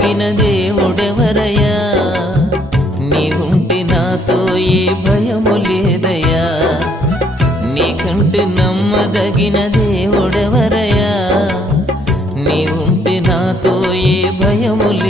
నమ్మదగిన దేవుడెవరయ్యా, నీవుంటే నాతో ఏ భయము లేదయ్యా. నీకంటే నమ్మదగిన దేవుడెవరయ్యా, నీవుంటే నాతో ఏ భయము లేదు.